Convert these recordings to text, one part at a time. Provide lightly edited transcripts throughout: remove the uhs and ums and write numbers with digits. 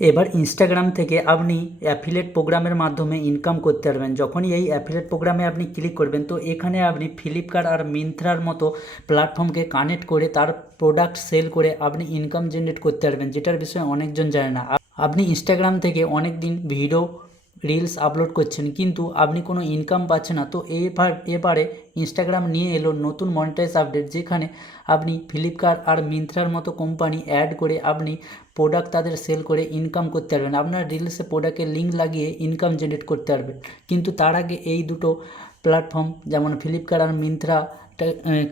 এবার ইনস্টাগ্রাম থেকে আপনি অ্যাফিলিয়েট প্রোগ্রামের মাধ্যমে ইনকাম করতে পারবেন। যখনই এই অ্যাফিলিয়েট প্রোগ্রামে আপনি ক্লিক করবেন তো এখানে আপনি ফ্লিপকার্ট আর মিন্ত্রার মতো প্ল্যাটফর্মকে কানেক্ট করে তার প্রোডাক্ট সেল করে আপনি ইনকাম জেনারেট করতে পারবেন, যেটার বিষয়ে অনেকজন জানে না। আপনি ইনস্টাগ্রাম থেকে অনেক দিন ভিডিও রিলস আপলোড করছেন কিন্তু আপনি কোনো ইনকাম পাচ্ছেন না, তো এবারে ইনস্টাগ্রাম নিয়ে এলো নতুন মনিটাইজ আপডেট, যেখানে আপনি ফ্লিপকার্ট আর মিন্ত্রার মতো কোম্পানি অ্যাড করে আপনি প্রোডাক্ট তাদের সেল করে ইনকাম করতে পারবেন। আপনার রিলসে প্রোডাক্টের লিঙ্ক লাগিয়ে ইনকাম জেনারেট করতে পারবেন। কিন্তু তার আগে এই দুটো প্ল্যাটফর্ম যেমন ফ্লিপকার্ট আর মিন্ত্রা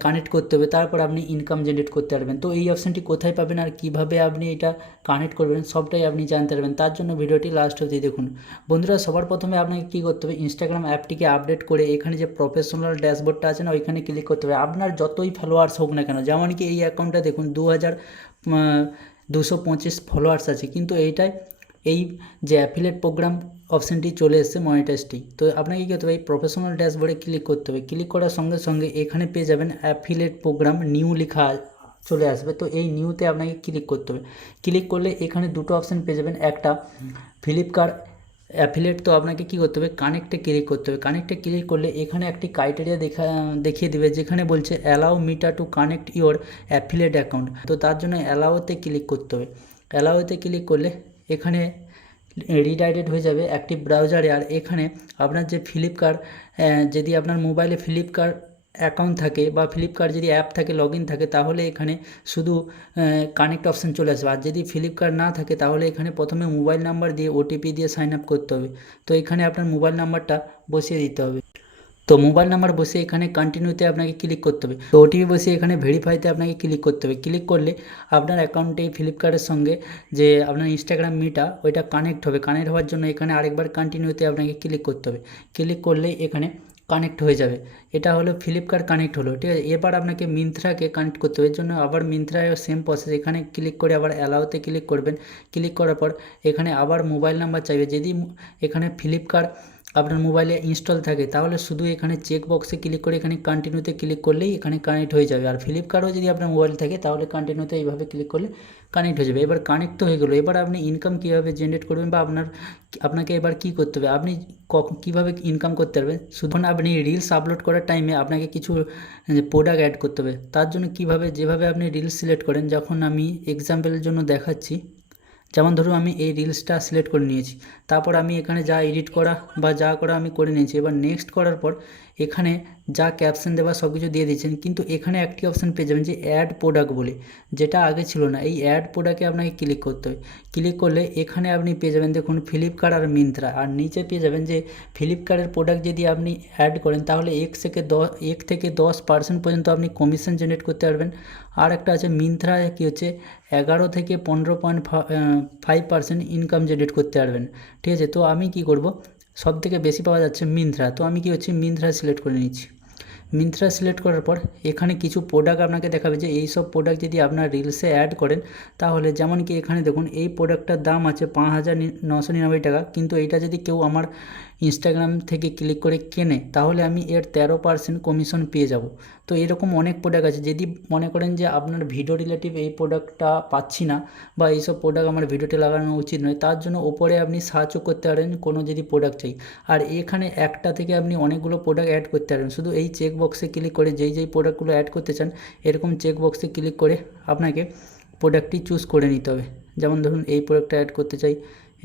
কানেক্ট করতে হবে, তারপর আপনি ইনকাম জেনারেট করতে পারবেন। তো এই অপশানটি কোথায় পাবেন আর কিভাবে আপনি এটা কানেক্ট করবেন সবটাই আপনি জানতে পারবেন। তার জন্য ভিডিওটি লাস্ট অবধি দেখুন। বন্ধুরা, সবার প্রথমে আপনাকে কী করতে হবে, ইনস্টাগ্রাম অ্যাপটিকে আপডেট করে এখানে যে প্রফেশনাল ড্যাশবোর্ডটা আছে না, ওইখানে ক্লিক করতে হবে। আপনার যতই ফলোয়ার্স হোক না কেন, যেমন কি এই অ্যাকাউন্টটা দেখুন 2225 ফলোয়ার্স আছে, কিন্তু এইটাই এই যে অ্যাফিলিয়েট প্রোগ্রাম অপশানটি চলে এসেছে মনিটাইজটি। তো আপনাকে কী করতে হবে, এই প্রফেশনাল ড্যাশবোর্ডে ক্লিক করতে হবে। ক্লিক করার সঙ্গে সঙ্গে এখানে পেয়ে যাবেন অ্যাফিলিয়েট প্রোগ্রাম নিউ লেখা চলে আসবে। তো এই নিউতে আপনাকে ক্লিক করতে হবে। ক্লিক করলে এখানে দুটো অপশান পেয়ে যাবেন, একটা ফ্লিপকার্ট অ্যাফিলিয়েট। তো আপনাকে কী করতে হবে, কানেক্টে ক্লিক করতে হবে। কানেক্টে ক্লিক করলে এখানে একটি ক্রাইটেরিয়া দেখিয়ে দেবে, যেখানে বলছে allow Meta to connect your affiliate account. তো তার জন্য অ্যালাউতে ক্লিক করতে হবে। অ্যালাউতে ক্লিক করলে এখানে রিডাইরেক্ট হয়ে যাবে একটি ব্রাউজারে। আর এখানে আপনার যে ফ্লিপকার্ট, যদি আপনার মোবাইলে ফ্লিপকার্ট অ্যাকাউন্ট থাকে বা ফ্লিপকার্ট যদি অ্যাপ থাকে, লগ ইন থাকে, তাহলে এখানে শুধু কানেক্ট অপশান চলে আসবে। আর যদি ফ্লিপকার্ট না থাকে তাহলে এখানে প্রথমে মোবাইল নাম্বার দিয়ে ওটিপি দিয়ে সাইন আপ করতে হবে। তো এখানে আপনার মোবাইল নাম্বারটা বসিয়ে দিতে হবে। তো মোবাইল নাম্বার বসে এখানে কন্টিনিউতে আপনাকে ক্লিক করতে হবে। তো ওটিপি বসে এখানে ভেরিফাইতে আপনাকে ক্লিক করতে হবে। ক্লিক করলে আপনার অ্যাকাউন্টে ফ্লিপকার্টের সঙ্গে যে আপনার ইনস্টাগ্রাম মিটা ওইটা কানেক্ট হবে। কানেক্ট হওয়ার জন্য এখানে আরেকবার কন্টিনিউতে আপনাকে ক্লিক করতে হবে। ক্লিক করলেই এখানে কানেক্ট হয়ে যাবে। এটা হলো ফ্লিপকার্ট কানেক্ট হলো, ঠিক আছে। এবার আপনাকে মিন্ত্রাকে কানেক্ট করতে হবে। এর জন্য আবার মিন্ত্রায় সেম প্রসেস, এখানে ক্লিক করে আবার অ্যালাউতে ক্লিক করবেন। ক্লিক করার পর এখানে আবার মোবাইল নাম্বার চাইবে। যদি এখানে ফ্লিপকার্ট আপনার মোবাইলে ইনস্টল থাকে তাহলে শুধু এখানে চেক বক্সে ক্লিক করে এখানে কন্টিনিউতে ক্লিক করলেই এখানে কানেক্ট হয়ে যাবে। আর ফ্লিপকার্টও যদি আপনার মোবাইল থাকে তাহলে কন্টিনিউতে এইভাবে ক্লিক করলে কানেক্ট হয়ে যাবে। এবার কানেক্ট তো হয়ে গেলো। এবার আপনি ইনকাম কীভাবে জেনারেট করবেন বা আপনাকে এবার কী করতে হবে, আপনি কীভাবে ইনকাম করতে পারবেন, শুধু আপনি রিলস আপলোড করার টাইমে আপনাকে কিছু প্রোডাক্ট অ্যাড করতে হবে। তার জন্য যেভাবে আপনি রিলস সিলেক্ট করেন, যখন আমি এক্সাম্পলের জন্য দেখাচ্ছি, যেমন ধরুন আমি এই রিলসটা সিলেক্ট করে নিয়েছি, তারপর আমি এখানে যা এডিট করা বা যা করা আমি করে নিয়েছি। এবার নেক্সট করার পর এখানে যা ক্যাপশন দেওয়া সব কিছু দিয়ে দিচ্ছেন, কিন্তু এখানে একটি অপশান পেয়ে যাবেন যে অ্যাড প্রোডাক্ট বলে, যেটা আগে ছিল না। এই অ্যাড প্রোডাক্টে আপনাকে ক্লিক করতে হবে। ক্লিক করলে এখানে আপনি পেয়ে যাবেন দেখুন ফ্লিপকার্ট আর মিন্ত্রা, আর নিচে পেয়ে যাবেন যে ফ্লিপকার্টের প্রোডাক্ট যদি আপনি অ্যাড করেন তাহলে 1 থেকে 10% পর্যন্ত আপনি কমিশন জেনারেট করতে পারবেন। আর একটা আছে মিন্ত্রা, কি হচ্ছে 11 থেকে 15.5% ইনকাম জেনারেট করতে পারবেন, ঠিক আছে। তো আমি কি করব, সব থেকে বেশি পাওয়া যাচ্ছে মিন্ত্রা, তো আমি কি হচ্ছে মিন্ত্রা সিলেক্ট করে নিচ্ছি। মিন্ত্রা সিলেক্ট করার পর এখানে কিছু প্রোডাক্ট আপনাকে দেখাবে যে এই সব প্রোডাক্ট যদি আপনার রিলসে অ্যাড করেন তাহলে, যেমন কি এখানে দেখুন এই প্রোডাক্টটার দাম আছে 5,999 টাকা, কিন্তু এইটা যদি কেউ আমার ইনস্টাগ্রাম থেকে ক্লিক করে কেনে তাহলে আমি এর 13% কমিশন পেয়ে যাব। তো এরকম অনেক প্রোডাক্ট আছে। যদি মনে করেন যে আপনার ভিডিও রিলেটিভ এই প্রোডাক্টটা পাচ্ছি না বা এইসব প্রোডাক্ট আমার ভিডিওতে লাগানো উচিত নয়, তার জন্য ওপরে আপনি সার্চও করতে পারেন কোনো যদি প্রোডাক্ট চাই। আর এখানে একটা থেকে আপনি অনেকগুলো প্রোডাক্ট অ্যাড করতে পারেন। শুধু এই চেক বক্সে ক্লিক করে যেই প্রোডাক্টগুলো অ্যাড করতে চান এরকম চেক বক্সে ক্লিক করে আপনাকে প্রোডাক্টটি চুজ করে নিতে হবে। যেমন ধরুন এই প্রোডাক্টটা অ্যাড করতে চাই,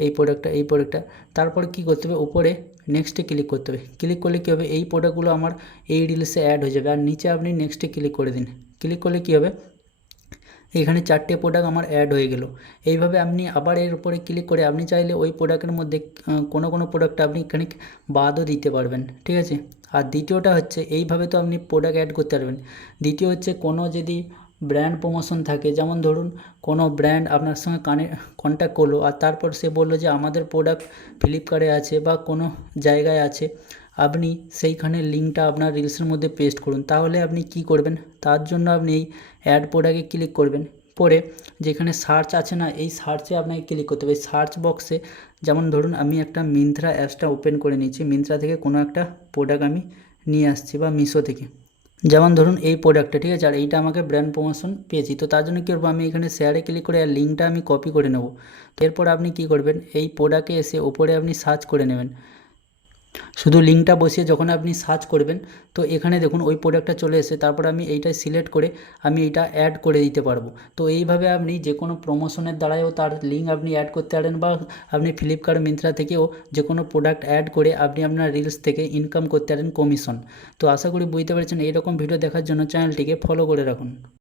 এই প্রোডাক্টটা। তারপর কি করতে হবে, উপরে নেক্সটে ক্লিক করতে হবে। ক্লিক করলে কী হবে, এই প্রোডাক্টগুলো আমার এই রিলসে অ্যাড হয়ে যাবে। আর নিচে আপনি নেক্সটে ক্লিক করে দিন। ক্লিক করলে কী হবে, এখানে 4টে প্রোডাক্ট আমার অ্যাড হয়ে গেল। এইভাবে আপনি আবার এর উপরে ক্লিক করে আপনি চাইলে ওই প্রোডাক্টের মধ্যে কোনো প্রোডাক্টটা আপনি এখানে বাদও দিতে পারবেন, ঠিক আছে। আর দ্বিতীয়টা হচ্ছে এইভাবে তো আপনি প্রোডাক্ট অ্যাড করতে পারবেন। দ্বিতীয় হচ্ছে কোনো যদি ব্র্যান্ড প্রমোশন থাকে, যেমন ধরুন কোনো ব্র্যান্ড আপনার সঙ্গে কন্ট্যাক্ট করলো আর তারপর সে বললো যে আমাদের প্রোডাক্ট ফ্লিপকার্টে আছে বা কোনো জায়গায় আছে, আপনি সেইখানে লিঙ্কটা আপনার রিলসের মধ্যে পেস্ট করুন। তাহলে আপনি কি করবেন, তার জন্য আপনি এই অ্যাড প্রোডাক্টে ক্লিক করবেন। পরে যেখানে সার্চ আছে না, এই সার্চে আপনাকে ক্লিক করতে হবে। সার্চ বক্সে যেমন ধরুন আমি একটা মিন্ত্রা অ্যাপসটা ওপেন করে নিচ্ছি, মিন্ত্রা থেকে কোনো একটা প্রোডাক্ট আমি নিয়ে আসছি বা মিশো থেকে, যেমন ধরুন এই প্রোডাক্টটা, ঠিক আছে, আর এইটা আমাকে ব্র্যান্ড প্রমোশন পেয়েছি, তো তার জন্য কী করবো, আমি এখানে শেয়ারে ক্লিক করে আর লিঙ্কটা আমি কপি করে নেব। তো এরপর আপনি কী করবেন, এই প্রোডাক্টে এসে ওপরে আপনি সার্চ করে নেবেন, শুধু লিঙ্কটা বসিয়ে যখন আপনি সার্চ করবেন তো এখানে দেখুন ওই প্রোডাক্টটা চলে এসে, তারপর আমি এইটাই সিলেক্ট করে আমি এইটা অ্যাড করে দিতে পারবো। তো এইভাবে আপনি যে কোনো প্রমোশনের দ্বারাইও তার লিঙ্ক আপনি অ্যাড করতে পারেন, বা আপনি ফ্লিপকার্ট মিন্ত্রা থেকেও যে কোনো প্রোডাক্ট অ্যাড করে আপনি আপনার রিলস থেকে ইনকাম করতে পারেন কমিশন। তো আশা করি বুঝতে পেরেছেন। এইরকম ভিডিও দেখার জন্য চ্যানেলটিকে ফলো করে রাখুন।